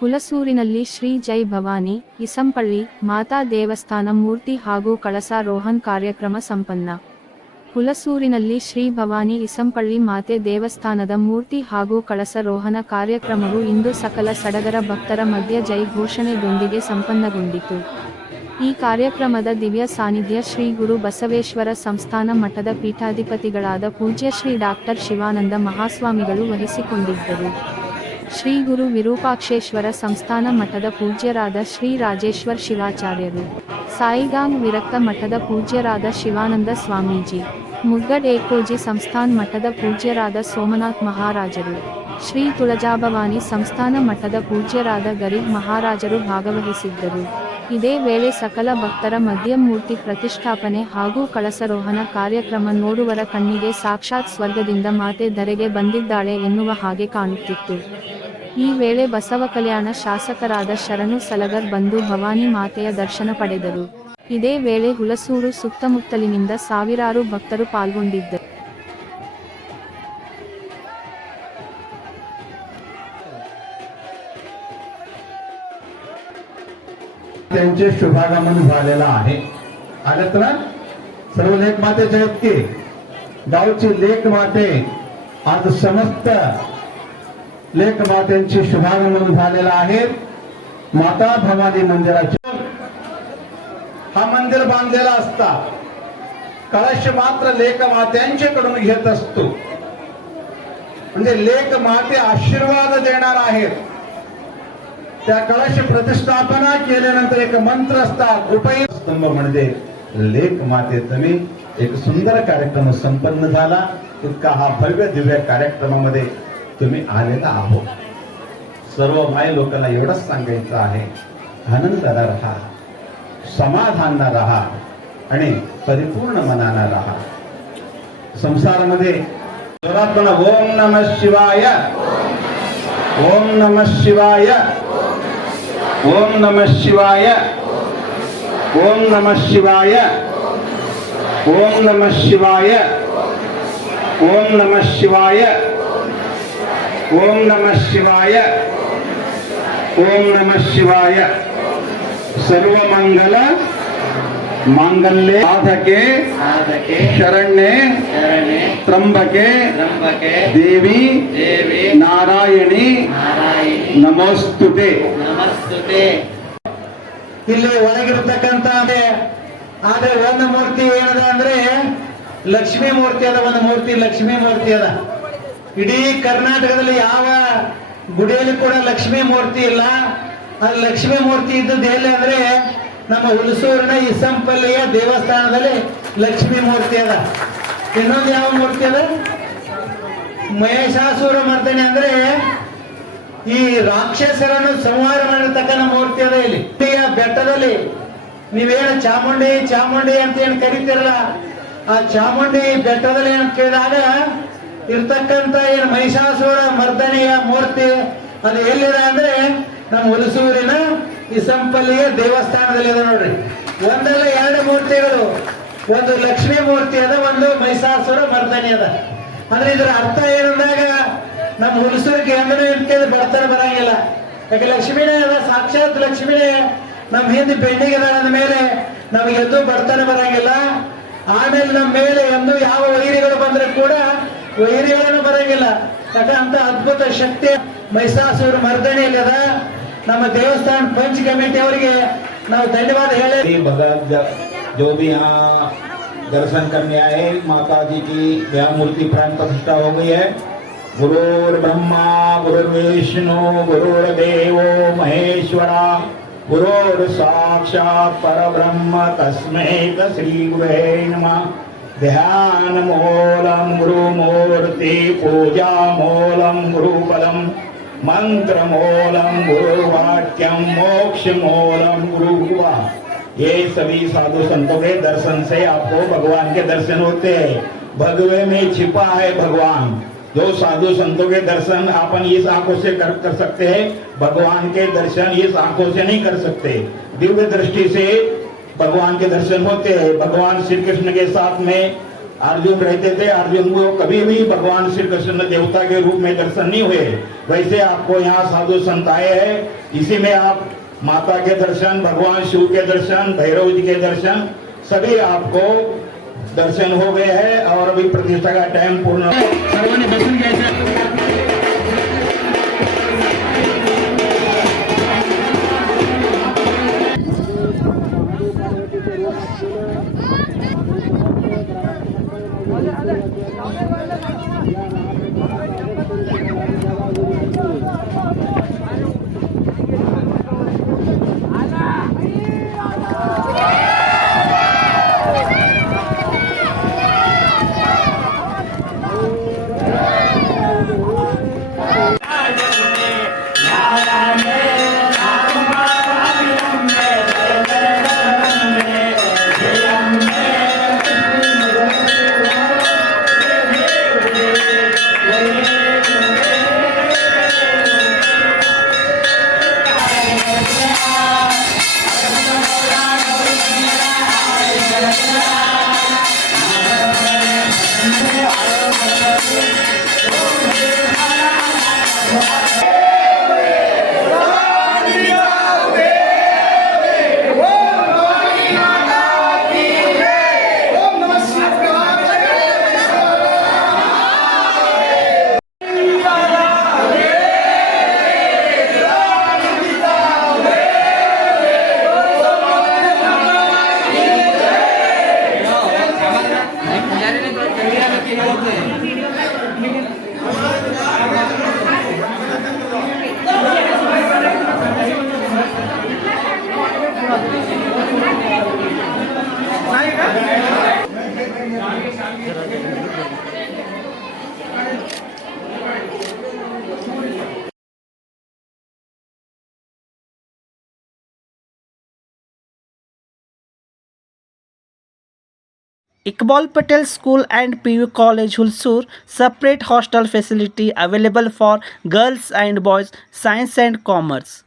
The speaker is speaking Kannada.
ಹುಲಸೂರಿನಲ್ಲಿ ಶ್ರೀ ಜೈ ಭವಾನಿ, ಇಸಂಪಳ್ಳಿ, ಮಾತಾ ದೇವಸ್ಥಾನ ಮೂರ್ತಿ ಹಾಗೂ ಕಳಸಾರೋಹಣ್ ಕಾರ್ಯಕ್ರಮ ಸಂಪನ್ನ. ಹುಲಸೂರಿನಲ್ಲಿ ಶ್ರೀ ಭವಾನಿ ಇಸಂಪಳ್ಳಿ ಮಾತೆ ದೇವಸ್ಥಾನದ ಮೂರ್ತಿ ಹಾಗೂ ಕಳಸಾರೋಹಣ ಕಾರ್ಯಕ್ರಮವು ಇಂದು ಸಕಲ ಸಡಗರ ಭಕ್ತರ ಮಧ್ಯ ಜೈ ಘೋಷಣೆಯೊಂದಿಗೆ ಸಂಪನ್ನಗೊಂಡಿತು. ಈ ಕಾರ್ಯಕ್ರಮದ ದಿವ್ಯ ಸಾನ್ನಿಧ್ಯ ಶ್ರೀ ಗುರು ಬಸವೇಶ್ವರ ಸಂಸ್ಥಾನ ಮಠದ ಪೀಠಾಧಿಪತಿಗಳಾದ ಪೂಜ್ಯ ಶ್ರೀ ಡಾಕ್ಟರ್ ಶಿವಾನಂದ ಮಹಾಸ್ವಾಮಿಗಳು ವಹಿಸಿಕೊಂಡಿದ್ದರು. ಶ್ರೀ ಗುರು ವಿರೂಪಾಕ್ಷೇಶ್ವರ ಸಂಸ್ಥಾನ ಮಠದ ಪೂಜ್ಯರಾದ ಶ್ರೀ ರಾಜೇಶ್ವರ್ ಶಿವಾಚಾರ್ಯರು, ಸಾಯಿಗಾಂಗ್ ವಿರಕ್ತ ಮಠದ ಪೂಜ್ಯರಾದ ಶಿವಾನಂದ ಸ್ವಾಮೀಜಿ, ಮುಗ್ಗಡ್ ಏಕೋಜಿ ಸಂಸ್ಥಾನ್ ಮಠದ ಪೂಜ್ಯರಾದ ಸೋಮನಾಥ್ ಮಹಾರಾಜರು, ಶ್ರೀ ತುಳಜಾಭವಾನಿ ಸಂಸ್ಥಾನ ಮಠದ ಪೂಜ್ಯರಾದ ಗರೀಬ್ ಮಹಾರಾಜರು ಭಾಗವಹಿಸಿದ್ದರು. ಇದೇ ವೇಳೆ ಸಕಲ ಭಕ್ತರ ಮಧ್ಯ ಮೂರ್ತಿ ಪ್ರತಿಷ್ಠಾಪನೆ ಹಾಗೂ ಕಳಸಾರೋಹಣ ಕಾರ್ಯಕ್ರಮ ನೋಡುವರ ಕಣ್ಣಿಗೆ ಸಾಕ್ಷಾತ್ ಸ್ವರ್ಗದಿಂದ ಮಾತೆ ಧರೆಗೆ ಬಂದಿದ್ದಾಳೆ ಎನ್ನುವ ಹಾಗೆ ಕಾಣುತ್ತಿತ್ತು. ಈ ವೇಳೆ ಬಸವ ಕಲ್ಯಾಣ ಶಾಸಕರಾದ ಶರಣು ಸಲಗರ್ ಬಂದು ಭವಾನಿ ಮಾತೆಯ ದರ್ಶನ ಪಡೆದರು. ಇದೇ ವೇಳೆ ಹುಲಸೂರು ಸುತ್ತಮುತ್ತಲಿನಿಂದ ಸಾವಿರಾರು ಭಕ್ತರು ಪಾಲ್ಗೊಂಡಿದ್ದರು. त्यांचे शुभागमन झालेलं आहे. आलेत ना सर्व लेख मातेचे आहेत की गावची लेख माते आज समस्त लेख मातेंचे शुभागमन झालेलं आहे. माता भवानी मंदिराचे हा मंदिर बांधलेला असता कळश मात्र लेख मात्यांच्याकडून घेत असतो. म्हणजे लेख माते आशीर्वाद देणार आहेत. त्या कळश प्रतिष्ठापना केल्यानंतर एक मंत्र असतात रुपये स्तंभ म्हणजे लेख माते. तुम्ही एक सुंदर कार्यक्रम संपन्न झाला. इतका हा भव्य दिव्य कार्यक्रमामध्ये तुम्ही आलेला आहोत. सर्व माय लोकांना एवढंच सांगायचं आहे, आनंदाला राहा, समाधानाला राहा आणि परिपूर्ण मनाला राहा. संसारामध्ये जोरात म्हणा ओम नमः शिवाय, ओम नमः शिवाय, ओम नमः शिवाय, ओम नमः शिवाय, ओम नमः शिवाय, ओम नमः शिवाय, ओम नमः शिवाय, ओम नमः शिवाय. सर्व मंगल मांगल्ये साधके शरण्ये त्र्यंबके देवी नारायणी ನಮೋಸ್ತುತೆ. ಇಲ್ಲಿ ಒಳಗಿರ್ತಕ್ಕಂತ ಆದ್ರೆ ಒಂದು ಮೂರ್ತಿ ಏನದ ಅಂದ್ರೆ ಲಕ್ಷ್ಮೀ ಮೂರ್ತಿ ಅದ. ಒಂದು ಮೂರ್ತಿ ಲಕ್ಷ್ಮೀ ಮೂರ್ತಿ ಅದ. ಇಡೀ ಕರ್ನಾಟಕದಲ್ಲಿ ಯಾವ ಗುಡಿಯಲ್ಲಿ ಕೂಡ ಲಕ್ಷ್ಮೀ ಮೂರ್ತಿ ಇಲ್ಲ. ಅದು ಲಕ್ಷ್ಮೀ ಮೂರ್ತಿ ಇದ್ದದ್ದು ಎಲ್ಲಿ ಅಂದ್ರೆ ನಮ್ಮ ಹುಲಸೂರಿನ ಇಸಂಪಲ್ಲಿಯ ದೇವಸ್ಥಾನದಲ್ಲಿ ಲಕ್ಷ್ಮೀ ಮೂರ್ತಿ ಅದ. ಇನ್ನೊಂದು ಯಾವ ಮೂರ್ತಿ ಅದ? ಮಹಿಷಾಸುರ ಮರ್ದನೆ ಅಂದ್ರೆ ಈ ರಾಕ್ಷಸರನ್ನು ಸಂಹಾರ ಮಾಡಿರ್ತಕ್ಕಂಥ ಮೂರ್ತಿ ಅದ. ಇಲ್ಲಿ ಬೆಟ್ಟದಲ್ಲಿ ನೀವೇನು ಚಾಮುಂಡಿ ಚಾಮುಂಡಿ ಅಂತ ಏನ್ ಕರಿತೀರಲ್ಲ, ಆ ಚಾಮುಂಡಿ ಬೆಟ್ಟದಲ್ಲಿ ಏನ್ ಕೇಳಿದಾಗ ಇರ್ತಕ್ಕಂಥ ಏನ್ ಮಹಿಷಾಸುರ ಮರ್ದನೆಯ ಮೂರ್ತಿ ಅದು ಎಲ್ಲಿದೆ ಅಂದ್ರೆ ನಮ್ಮ ಹುಲಸೂರಿನ ಇಸಂಪಲ್ಲಿಯ ದೇವಸ್ಥಾನದಲ್ಲಿ ಇದೆ ನೋಡ್ರಿ. ಒಂದಲ್ಲ ಎರಡು ಮೂರ್ತಿಗಳು, ಒಂದು ಲಕ್ಷ್ಮೀ ಮೂರ್ತಿ ಅದ, ಒಂದು ಮಹಿಷಾಸುರ ಮರ್ದನೆ ಅದ. ಅಂದ್ರೆ ಇದರ ಅರ್ಥ ಏನಂದಾಗ ನಮ್ಮ ಹುಲಸೂರಿಗೆ ಅಂದ್ರೆ ಬಡತನ ಬರಂಗಿಲ್ಲ. ಯಾಕೆ ಲಕ್ಷ್ಮೀನೇ ಅದ, ಸಾಕ್ಷಾತ್ ಲಕ್ಷ್ಮೀನೇ ನಮ್ಮ ಹಿಂದೆ ಬೆಣ್ಣಿಗೆ ಅಂದ ಮೇಲೆ ನಮಗೆ ಎಂದೂ ಬಡತನ ಬರಂಗಿಲ್ಲ. ಆಮೇಲೆ ನಮ್ಮ ಮೇಲೆ ಎಂದು ಯಾವ ವೈರಿಗಳು ಬಂದ್ರೆ ಕೂಡ ವೈರಿಗಳನ್ನು ಬರಂಗಿಲ್ಲ. ಯಾಕಂತ ಅದ್ಭುತ ಶಕ್ತಿ ಮಹಿಷಾಸುರ ಮರ್ದನೆಯಲ್ಲಿ ಅದ. ನಮ್ಮ ದೇವಸ್ಥಾನ ಪಂಚ್ ಕಮಿಟಿ ಅವರಿಗೆ ನಾವು ಧನ್ಯವಾದ ಹೇಳಿ. जो भी यहाँ दर्शन करने आए, माता जी की यहाँ मूर्ति प्राण प्रतिष्ठा हो गई है. गुरुर्ब्रह्मा गुरुर्विष्णु गुरुर्देवो महेश्वरा गुरुर्साक्षात् परब्रह्म तस्मै श्री गुरुवे नमः. ध्यान मूलम गुरुमूर्ति, पूजा मूलम गुरुपदम, मंत्र मूलम गुरुवाक्यम, मोक्ष मूलम गुरुभुवा. ये सभी साधु संतों के दर्शन से आपको भगवान के दर्शन होते हैं. भगवे में छिपा है भगवान. जो साधु संतों के दर्शन अपन इस आंखों से कर सकते हैं, भगवान के दर्शन इस आंखों से नहीं कर सकते. दिव्य दृष्टि से भगवान के दर्शन होते हैं. भगवान श्री कृष्ण के साथ में अर्जुन रहते थे, अर्जुन को कभी भी भगवान श्री कृष्ण देवता के रूप में दर्शन नहीं हुए। वैसे आपको यहाँ साधु संत आए हैं, इसी में आप माता के दर्शन, भगवान शिव के दर्शन, भैरव जी के दर्शन सभी आपको दर्शन हो गए हैं। और अभी प्रतिष्ठा का टाइम पूर्ण सर्वांनी दर्शन घ्यायचं। Iqbal Patel School and PU College Hulsoor, separate hostel facility available for girls and boys, science and commerce.